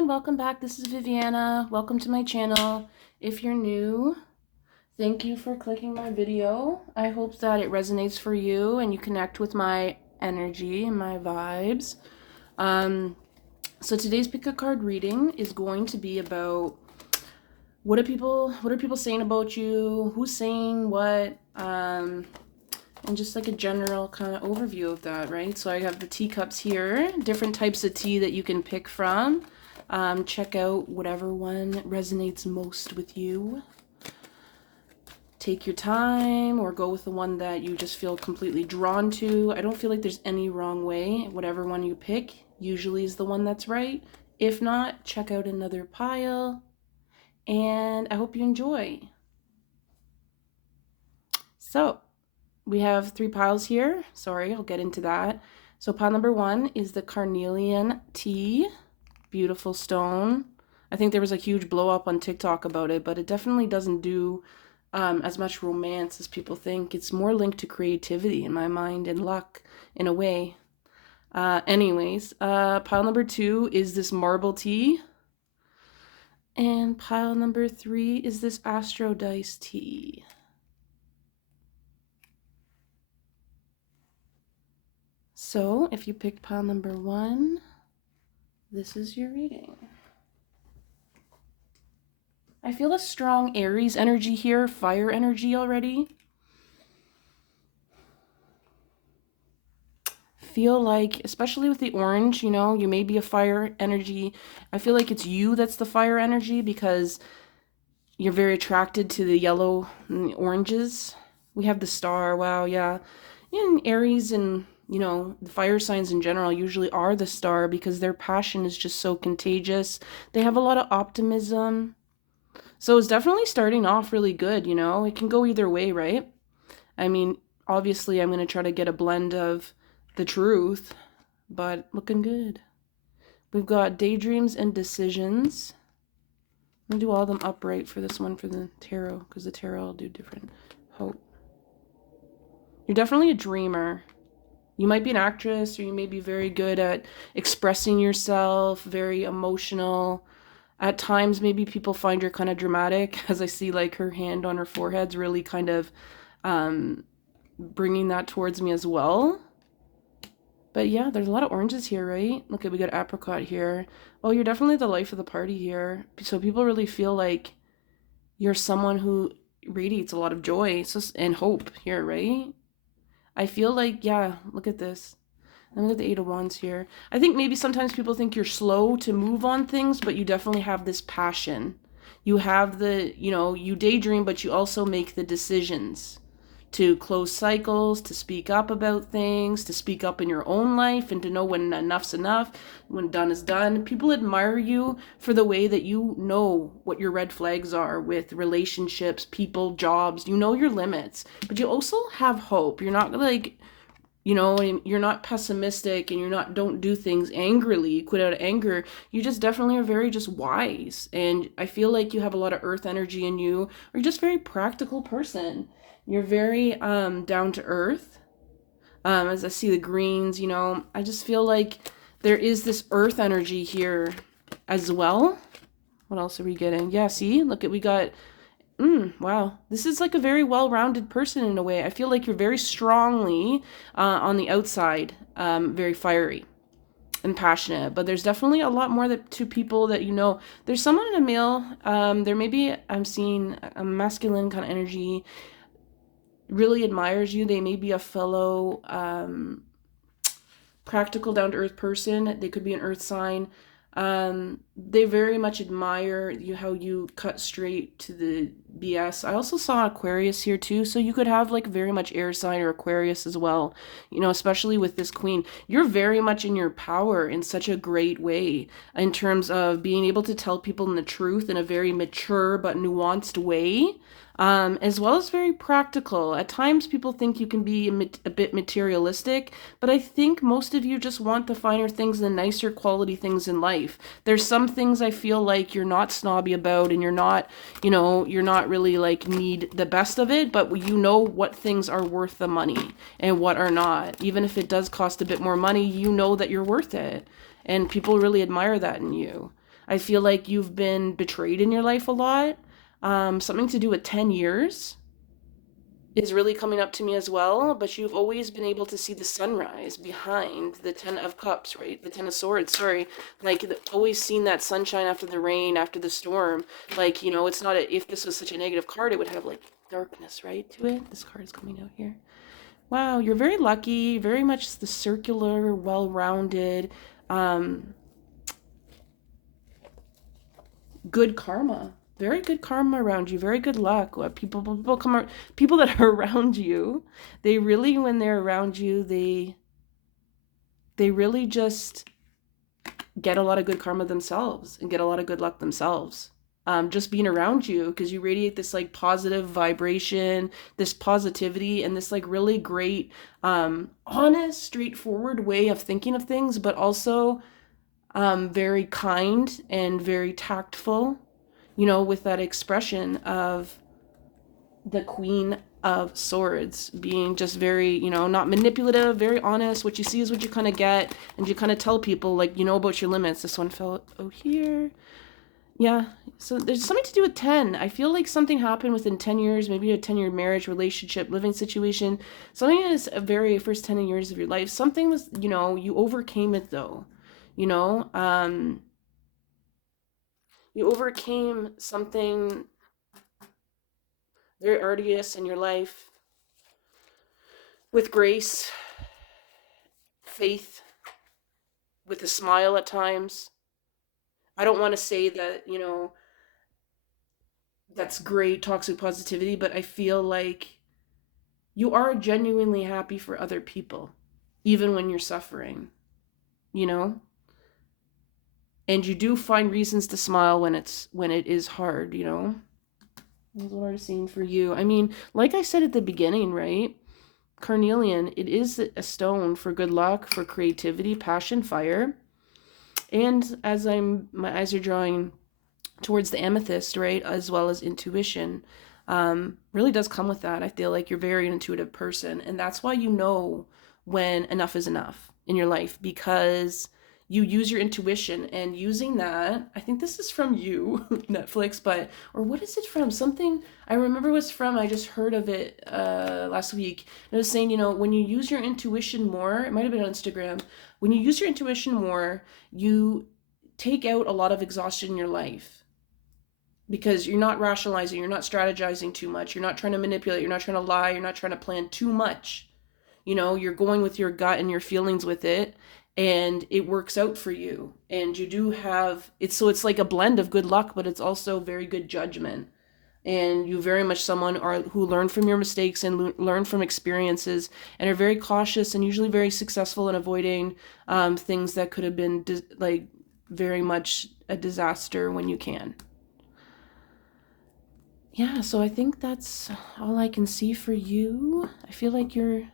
everyone, welcome back. This is Viviana. Welcome to my channel. If you're new, thank you for clicking my video. I hope that it resonates for you and you connect with my energy and my vibes. So today's pick a card reading is going to be about what are people saying about you, who's saying what, and just like a general kind of overview of that, right? So I have the teacups here, different types of tea that you can pick from. Check out whatever one resonates most with you. Take your time or go with the one that you just feel completely drawn to. I don't feel like there's any wrong way. Whatever one you pick usually is the one that's right. If not, check out another pile. And I hope you enjoy. So, we have 3 piles here. Sorry, I'll get into that. So pile number 1 is the carnelian tea. Beautiful stone. I think there was a huge blow up on TikTok about it, but it definitely doesn't do as much romance as people think. It's more linked to creativity in my mind and luck in a way. Anyways, pile number 2 is this marble tea. And pile number 3 is this astro dice tea. So if you picked pile number 1, this is your reading. I feel a strong Aries energy here, fire energy already. Feel like, especially with the orange, you know, you may be a fire energy. I feel like it's you that's the fire energy because you're very attracted to the yellow and the oranges. We have the star, wow, yeah. And Aries and, you know, the fire signs in general usually are the star because their passion is just so contagious. They have a lot of optimism. So it's definitely starting off really good, you know? It can go either way, right? I mean, obviously I'm going to try to get a blend of the truth, but looking good. We've got daydreams and decisions. I'm going to do all of them upright for this one for the tarot, because the tarot will do different. Hope. You're definitely a dreamer. You might be an actress, or you may be very good at expressing yourself, very emotional. At times, maybe people find you're kind of dramatic, as I see like her hand on her forehead's really kind of bringing that towards me as well. But yeah, there's a lot of oranges here, right? Look at, we got apricot here. Oh, you're definitely the life of the party here. So people really feel like you're someone who radiates a lot of joy and hope here, right? I feel like, yeah, look at this. And look at the 8 of Wands here. I think maybe sometimes people think you're slow to move on things, but you definitely have this passion. You have the, you know, you daydream, but you also make the decisions to close cycles, to speak up about things, to speak up in your own life, and to know when enough's enough, when done is done. People admire you for the way that you know what your red flags are with relationships, people, jobs. You know your limits, but you also have hope. You're not like, you know, you're not pessimistic, and don't do things angrily. You quit out of anger. You just definitely are very just wise. And I feel like you have a lot of earth energy in you, or you're just a very practical person. You're very down to earth. As I see the greens, you know, I just feel like there is this earth energy here as well. What else are we getting? Yeah, see, look at, we got, wow. This is like a very well-rounded person in a way. I feel like you're very strongly on the outside, very fiery and passionate, but there's definitely a lot more to people that you know. There's someone in a male, there may be, I'm seeing a masculine kind of energy, really admires you. They may be a fellow practical, down-to-earth person. They could be an earth sign. They very much admire you, how you cut straight to the BS. I also saw Aquarius here too, so you could have like very much air sign or Aquarius as well, you know, especially with this queen. You're very much in your power in such a great way in terms of being able to tell people the truth in a very mature but nuanced way. As well as very practical. At times people think you can be a bit materialistic, but I think most of you just want the finer things, the nicer quality things in life. There's some things I feel like you're not snobby about, and you're not, you know, you're not really like need the best of it, but you know what things are worth the money and what are not. Even if it does cost a bit more money, you know that you're worth it. And people really admire that in you. I feel like you've been betrayed in your life a lot. Something to do with 10 years is really coming up to me as well, but you've always been able to see the sunrise behind the 10 of cups, right? The 10 of swords, sorry. Like, always seen that sunshine after the rain, after the storm. Like, it's not if this was such a negative card, it would have like darkness, right, to it. This card is coming out here. Wow, you're very lucky, very much the circular, well-rounded, um, good karma. Very good karma around you. Very good luck. People that are around you, they really, when they're around you, they really just get a lot of good karma themselves and get a lot of good luck themselves. Just being around you, because you radiate this like positive vibration, this positivity, and this like really great, honest, straightforward way of thinking of things, but also very kind and very tactful, with that expression of the Queen of Swords being just very, not manipulative, very honest. What you see is what you kind of get, and you kind of tell people, like, about your limits. This one fell here. Yeah, so there's something to do with 10. I feel like something happened within 10 years, maybe a 10-year marriage, relationship, living situation. Something is a very first 10 years of your life. Something was, you overcame it though. You know, um, you overcame something very arduous in your life with grace, faith, with a smile at times. I don't want to say that, that's great toxic positivity, but I feel like you are genuinely happy for other people, even when you're suffering, you know? And you do find reasons to smile when it is hard, That's what I'm seeing for you. I mean, like I said at the beginning, right? Carnelian, it is a stone for good luck, for creativity, passion, fire. And as my eyes are drawing towards the amethyst, right, as well as intuition, really does come with that. I feel like you're a very intuitive person, and that's why you know when enough is enough in your life, because you use your intuition. And using that, I think this is from you, Netflix, but or what is it from? Something I remember was from, I just heard of it last week. And it was saying, when you use your intuition more, it might have been on Instagram. When you use your intuition more, you take out a lot of exhaustion in your life, because you're not rationalizing, you're not strategizing too much, you're not trying to manipulate, you're not trying to lie, you're not trying to plan too much. You're going with your gut and your feelings with it, and it works out for you. And you do have it's like a blend of good luck, but it's also very good judgment. And you very much someone who learn from your mistakes and learn from experiences, and are very cautious and usually very successful in avoiding things that could have been like very much a disaster when you can. Yeah, so I think that's all I can see for you. I feel like I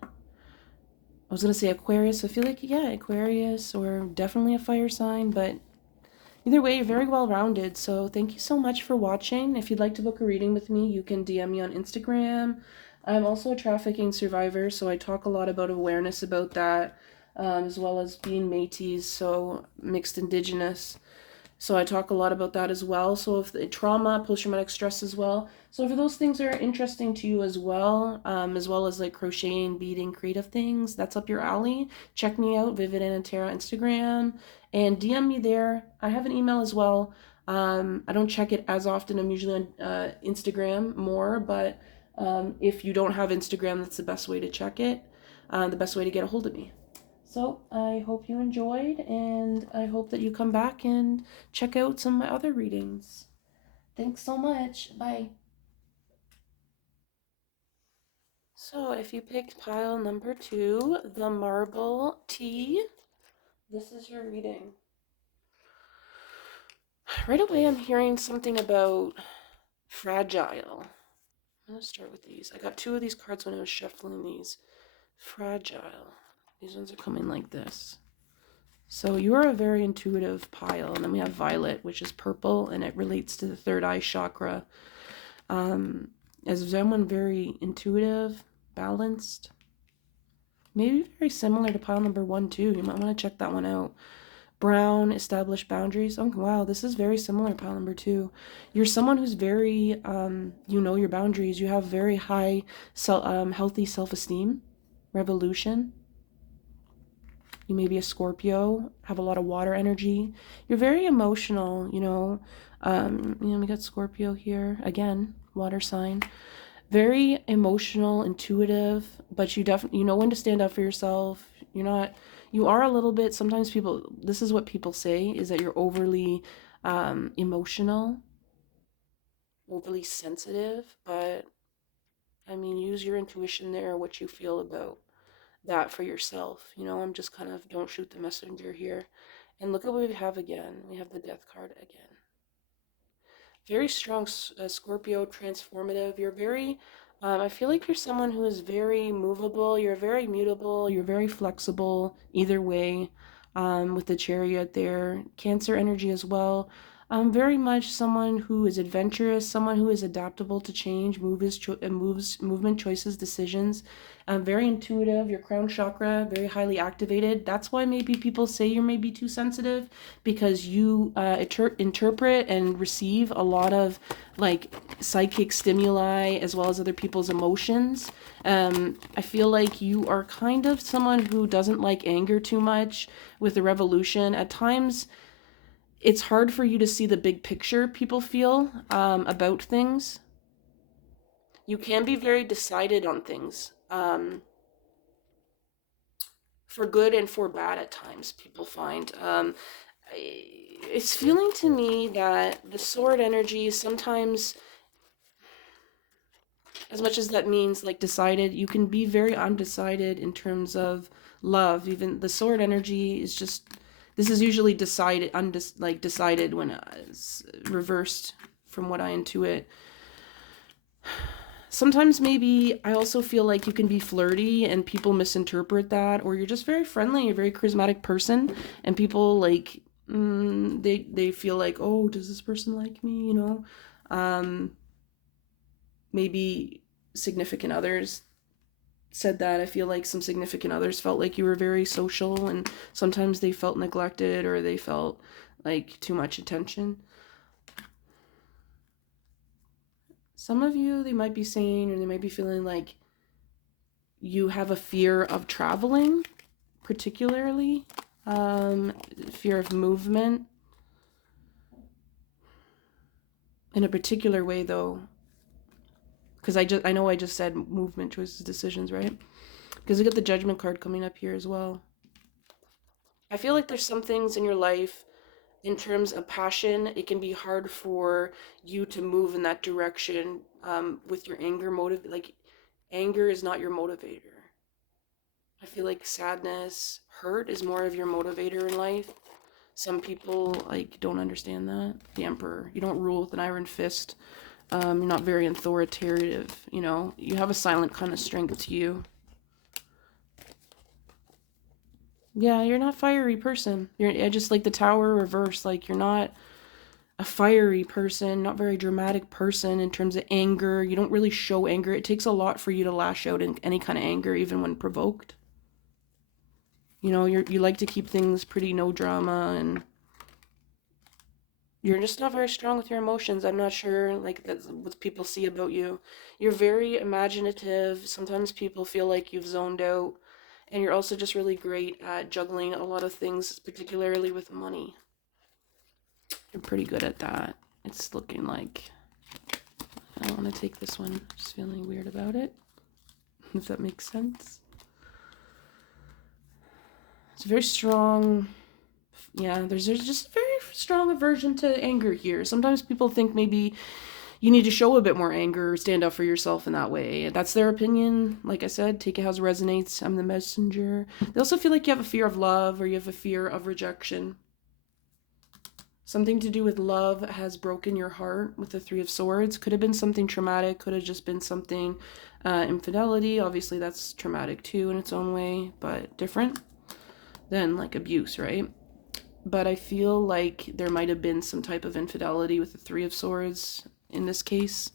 was going to say Aquarius, so I feel like, yeah, Aquarius, or definitely a fire sign, but either way, you're very well rounded. So thank you so much for watching. If you'd like to book a reading with me, you can DM me on Instagram. I'm also a trafficking survivor, so I talk a lot about awareness about that, as well as being Métis, so mixed Indigenous. So I talk a lot about that as well. So if the trauma, post-traumatic stress as well. So if those things are interesting to you as well as like crocheting, beading, creative things, that's up your alley. Check me out, Vivid Anatera Instagram, and DM me there. I have an email as well. I don't check it as often. I'm usually on Instagram more, but if you don't have Instagram, that's the best way to check it. The best way to get a hold of me. So I hope you enjoyed, and I hope that you come back and check out some of my other readings. Thanks so much. Bye. So if you picked pile number 2, the marble tea, this is your reading. Right away I'm hearing something about fragile. I'm going to start with these. I got 2 of these cards when I was shuffling these. Fragile. These ones are coming like this. So you are a very intuitive pile. And then we have violet, which is purple, and it relates to the third eye chakra. As someone very intuitive, balanced, maybe very similar to pile number 1 too. You might want to check that one out. Brown, establish boundaries. Oh, wow, this is very similar, pile number two. You're someone who's very, you know your boundaries. You have very high, healthy self-esteem. Revolution. You may be a Scorpio, have a lot of water energy. You're very emotional, you know. We got Scorpio here again, water sign. Very emotional, intuitive, but you definitely, you know when to stand up for yourself. You're not, you are a little bit, sometimes people, this is what people say, is that you're overly emotional, overly sensitive, but I mean, use your intuition there, what you feel about that for yourself. You know, I'm just kind of, don't shoot the messenger here. And look at what we have again. We have the death card again. Very strong Scorpio, transformative. You're very, I feel like you're someone who is very movable. You're very mutable. You're very flexible either way, with the chariot there. Cancer energy as well. Very much someone who is adventurous, someone who is adaptable to change, movement choices, decisions. Very intuitive. Your crown chakra very highly activated. That's why maybe people say you're maybe too sensitive, because you interpret and receive a lot of like psychic stimuli as well as other people's emotions. I feel like you are kind of someone who doesn't like anger too much with the revolution. At times, it's hard for you to see the big picture people feel about things. You can be very decided on things. For good and for bad at times, people find. It's feeling to me that the sword energy sometimes, as much as that means like decided, you can be very undecided in terms of love. Even the sword energy is just, this is usually decided, decided when it's reversed from what I intuit. Sometimes maybe I also feel like you can be flirty and people misinterpret that, or you're just very friendly, you're a very charismatic person, and people like, they feel like, oh, does this person like me, you know? Um, Maybe significant others said that. I feel like some significant others felt like you were very social, and sometimes they felt neglected or they felt like too much attention. Some of you, they might be saying, or they might be feeling like you have a fear of traveling, particularly, fear of movement. In a particular way, though, because I know I just said movement, choices, decisions, right? Because we got the Judgment card coming up here as well. I feel like there's some things in your life, in terms of passion, it can be hard for you to move in that direction, with your anger motive. Like, anger is not your motivator. I feel like sadness, hurt is more of your motivator in life. Some people like don't understand that. The Emperor, you don't rule with an iron fist. You're not very authoritative. You know, you have a silent kind of strength to you. Yeah, you're not a fiery person. You're just like the Tower reverse. Like, you're not a fiery person, not very dramatic person in terms of anger. You don't really show anger. It takes a lot for you to lash out in any kind of anger, even when provoked. You know, you like to keep things pretty no drama, and you're just not very strong with your emotions. I'm not sure, like, that's what people see about you. You're very imaginative. Sometimes people feel like you've zoned out, and you're also just really great at juggling a lot of things, particularly with money. You're pretty good at that. It's looking like, I don't want to take this one. Just feeling weird about it, if that makes sense. It's very strong. Yeah, there's just a very strong aversion to anger here. Sometimes people think maybe you need to show a bit more anger or stand up for yourself in that way. That's their opinion. Like I said, take it how it resonates. I'm the messenger. They also feel like you have a fear of love, or you have a fear of rejection. Something to do with love has broken your heart with the Three of Swords. Could have been something traumatic. Could have just been something, infidelity. Obviously, that's traumatic too in its own way, but different than like abuse, right? But I feel like there might have been some type of infidelity with the Three of Swords in this case.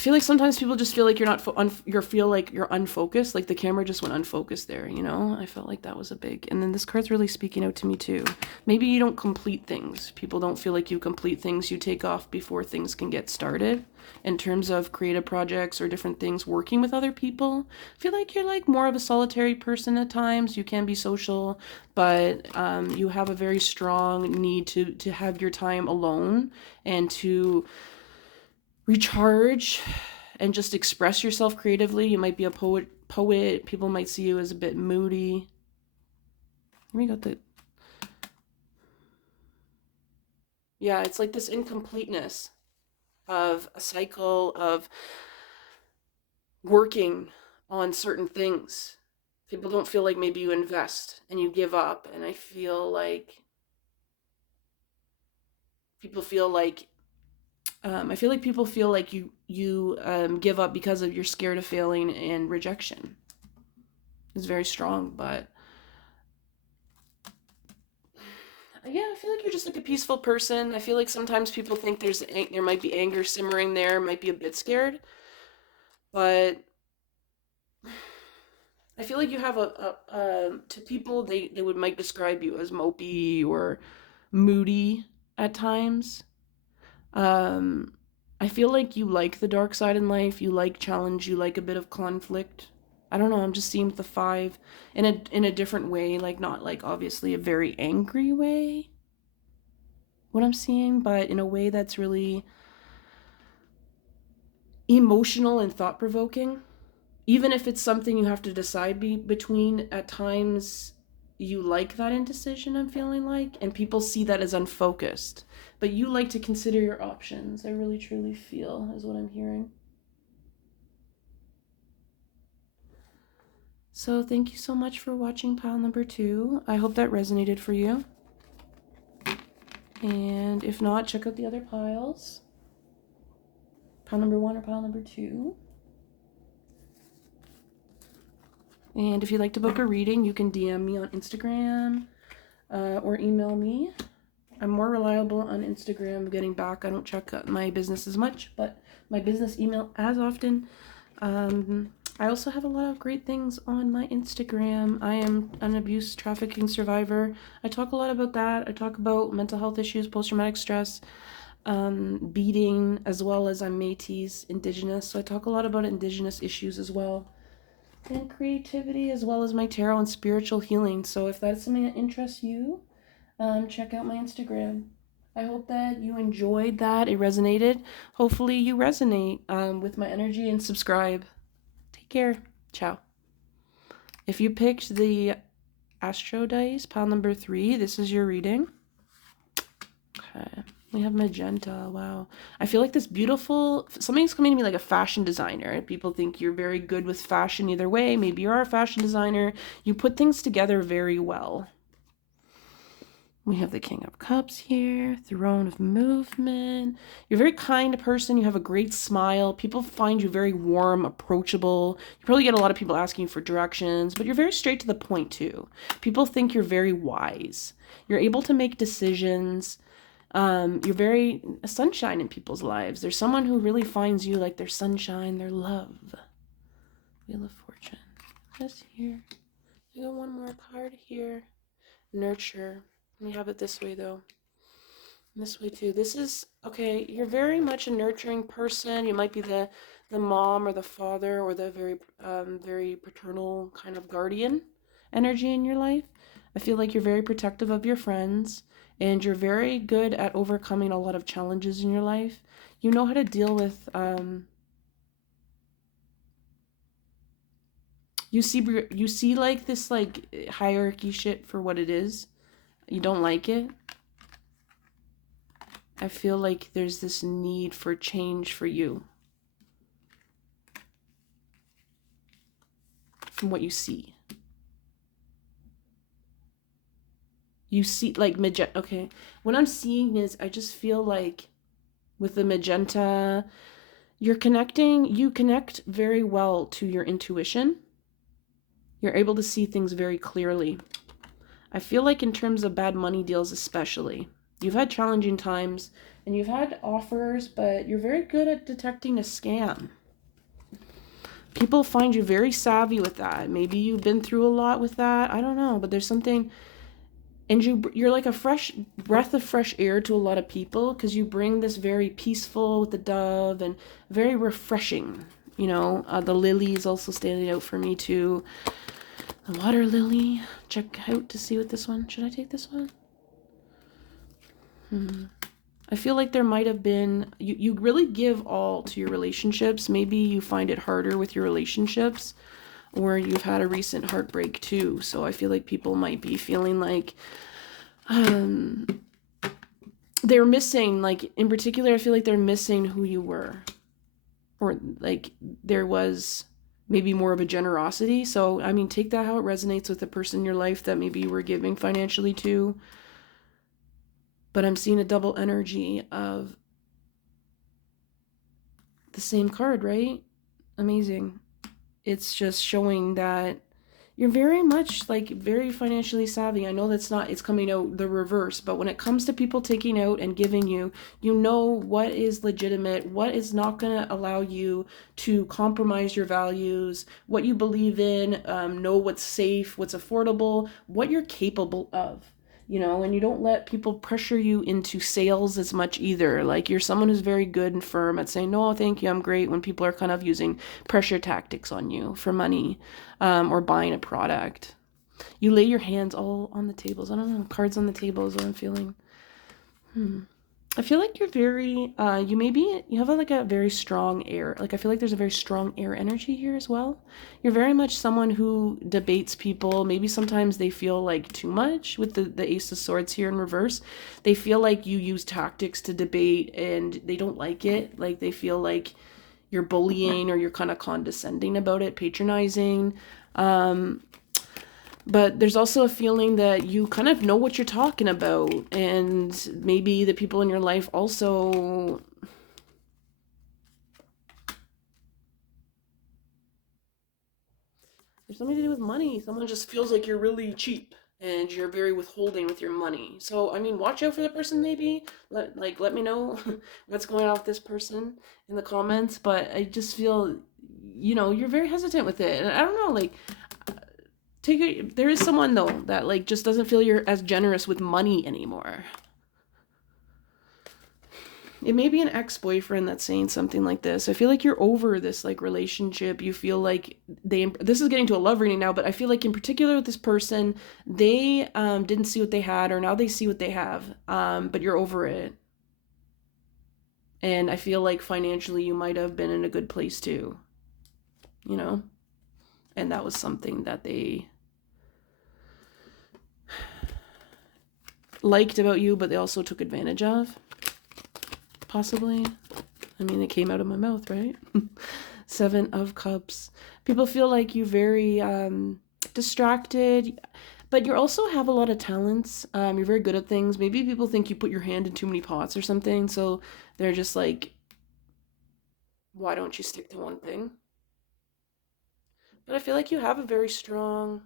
feel like sometimes people just feel like you're not you feel like you're unfocused, like the camera just went unfocused there, you know. I felt like that was a big, and then this card's really speaking out to me too. Maybe you don't complete things. People don't feel like you complete things. You take off before things can get started in terms of creative projects or different things, working with other people. I feel like you're like more of a solitary person at times. You can be social, but you have a very strong need to have your time alone and to recharge and just express yourself creatively. You might be a poet. People might see you as a bit moody. We got the, yeah, it's like this incompleteness of a cycle of working on certain things. People don't feel like maybe you invest and you give up, and I feel like people feel like I feel like people feel like you give up because of you're scared of failing, and rejection is very strong. But yeah, I feel like you're just like a peaceful person. I feel like sometimes people think there might be anger simmering there, might be a bit scared, but I feel like you have to people they would might describe you as mopey or moody at times. Um, I feel like you like the dark side in life. You like challenge. You like a bit of conflict. I don't know. I'm just seeing the five in a different way, like not like obviously a very angry way. What I'm seeing, but in a way that's really emotional and thought provoking. Even if it's something you have to decide between, at times you like that indecision, I'm feeling like, and people see that as unfocused, but you like to consider your options. I really truly feel is what I'm hearing. So thank you so much for watching pile number 2. I hope that resonated for you, and if not, check out the other piles, pile number 1 or pile number 2. And if you'd like to book a reading, you can DM me on Instagram or email me. I'm more reliable on Instagram getting back. I don't check my business as much, but my business email as often. I also have a lot of great things on my Instagram. I am an abuse trafficking survivor. I talk a lot about that. I talk about mental health issues, post-traumatic stress, beating, as well as I'm Métis, Indigenous. So I talk a lot about Indigenous issues as well, and creativity, as well as my tarot and spiritual healing. So if that's something that interests you, check out my Instagram. I hope that you enjoyed that. It resonated. Hopefully you resonate with my energy, and subscribe. Take care. Ciao. If you picked the Astro Dice, pile number 3, this is your reading. Okay. We have magenta. Wow. I feel like this beautiful, something's coming to me like a fashion designer. People think you're very good with fashion either way. Maybe you are a fashion designer. You put things together very well. We have the King of Cups here, Throne of Movement. You're a very kind person. You have a great smile. People find you very warm, approachable. You probably get a lot of people asking you for directions, but you're very straight to the point too. People think you're very wise. You're able to make decisions. You're very a sunshine in people's lives. There's someone who really finds you like their sunshine, their love. Wheel of Fortune. This here. I got one more card here. Nurture. Let me have it this way though. This way too. This is okay. You're very much a nurturing person. You might be the mom or the father or the very paternal kind of guardian energy in your life. I feel like you're very protective of your friends, and you're very good at overcoming a lot of challenges in your life. You know how to deal with you see like this like hierarchy shit for what it is. You don't like it. I feel like there's this need for change for you from what you see. You see like magenta. Okay, what I'm seeing is I just feel like with the magenta, you connect very well to your intuition. You're able to see things very clearly. I feel like in terms of bad money deals especially, You've had challenging times and you've had offers, but you're very good at detecting a scam. People find you very savvy with that. Maybe you've been through a lot with that. I don't know, but there's something, and you're like a fresh breath of fresh air to a lot of people because you bring this very peaceful with the dove and very refreshing. The lily is also standing out for me too. The water lily. Check out to see what this one. Should I take this one? I feel like there might have been, you really give all to your relationships. Maybe you find it harder with your relationships, or you've had a recent heartbreak too. So I feel like people might be feeling like um, they're missing, like in particular, I feel like they're missing who you were, or like there was maybe more of a generosity. So, I mean, take that how it resonates with the person in your life that maybe you were giving financially to. But I'm seeing a double energy of the same card, right? Amazing. It's just showing that you're very much like very financially savvy. I know that's not, it's coming out the reverse, but when it comes to people taking out and giving you, you know what is legitimate, what is not going to allow you to compromise your values, what you believe in, know what's safe, what's affordable, what you're capable of. And you don't let people pressure you into sales as much either. Like you're someone who's very good and firm at saying, no, thank you, I'm great, when people are kind of using pressure tactics on you for money, or buying a product. You lay your hands all on the tables. I don't know, cards on the table is what I'm feeling. I feel like you're very, you have like a very strong air. Like I feel like there's a very strong air energy here as well. You're very much someone who debates people. Maybe sometimes they feel like too much with the Ace of Swords here in reverse. They feel like you use tactics to debate and they don't like it. Like they feel like you're bullying or you're kind of condescending about it, patronizing. Um, but there's also a feeling that you kind of know what you're talking about, and maybe the people in your life also. There's something to do with money. Someone just feels like you're really cheap and you're very withholding with your money. So I mean, watch out for the person. Maybe let me know what's going on with this person in the comments. But I just feel, you're very hesitant with it, and I don't know, like take it. There is someone though that like just doesn't feel you're as generous with money anymore. It may be an ex-boyfriend that's saying something like this. I feel like you're over this like relationship. You feel like this is getting to a love reading now, but I feel like in particular with this person, they didn't see what they had, or now they see what they have, but you're over it. And I feel like financially you might have been in a good place too, you know and that was something that they liked about you, but they also took advantage of, possibly. I mean, it came out of my mouth, right? Seven of Cups. People feel like you very distracted, but you also have a lot of talents. You're very good at things. Maybe people think you put your hand in too many pots or something, so they're just like, why don't you stick to one thing? But I feel like you have a very strong.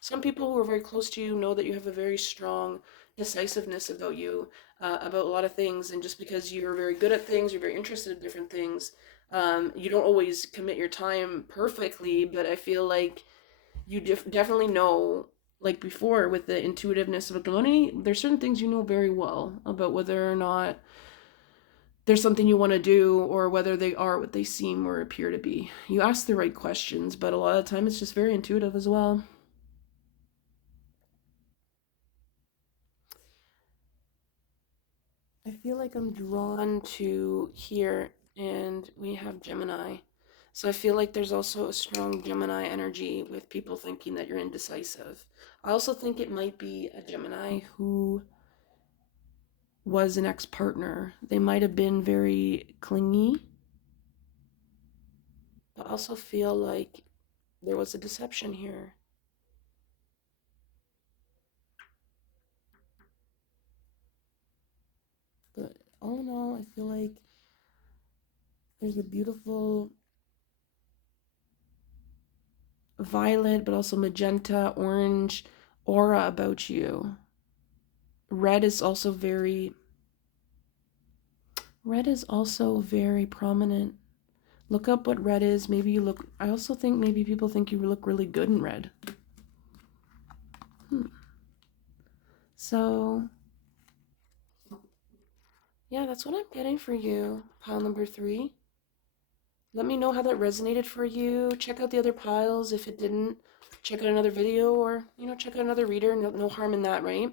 Some people who are very close to you know that you have a very strong decisiveness about you, about a lot of things. And just because you're very good at things, you're very interested in different things, you don't always commit your time perfectly, but I feel like you definitely know, like before with the intuitiveness of the money, there's certain things you know very well about whether or not there's something you want to do or whether they are what they seem or appear to be. You ask the right questions, but a lot of the time it's just very intuitive as well. I feel like I'm drawn to here, and we have Gemini. So I feel like there's also a strong Gemini energy with people thinking that you're indecisive. I also think it might be a Gemini who was an ex partner. They might have been very clingy, but I also feel like there was a deception here. But all in all, I feel like there's a beautiful violet, but also magenta, orange aura about you. red is also very prominent. Look up what red is. Maybe you look, I also think maybe people think you look really good in red. So, yeah, that's what I'm getting for you, pile number 3. Let me know how that resonated for you. Check out the other piles if it didn't. Check out another video or, check out another reader. No harm in that, right?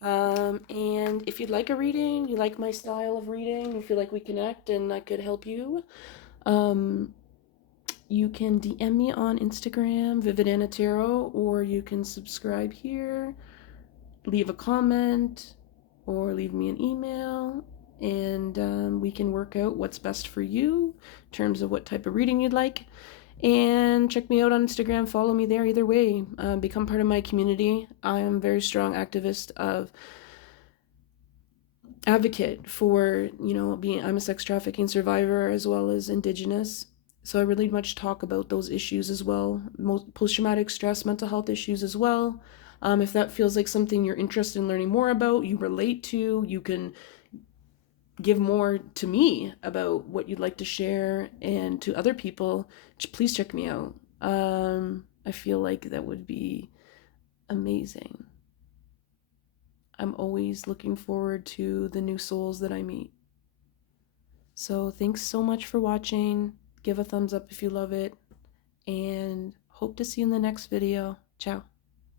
And if you'd like a reading, you like my style of reading, you feel like we connect and I could help you, um, you can DM me on Instagram, Vivid Anna Tarot, or you can subscribe here, leave a comment, or leave me an email, and we can work out what's best for you in terms of what type of reading you'd like. And check me out on Instagram, follow me there either way. Become part of my community. I am a very strong advocate for, I'm a sex trafficking survivor as well as Indigenous. So I really much talk about those issues as well, post-traumatic stress, mental health issues as well. If that feels like something you're interested in learning more about, you relate to, you can give more to me about what you'd like to share and to other people, please check me out. I feel like that would be amazing. I'm always looking forward to the new souls that I meet. So thanks so much for watching. Give a thumbs up if you love it, and hope to see you in the next video. Ciao.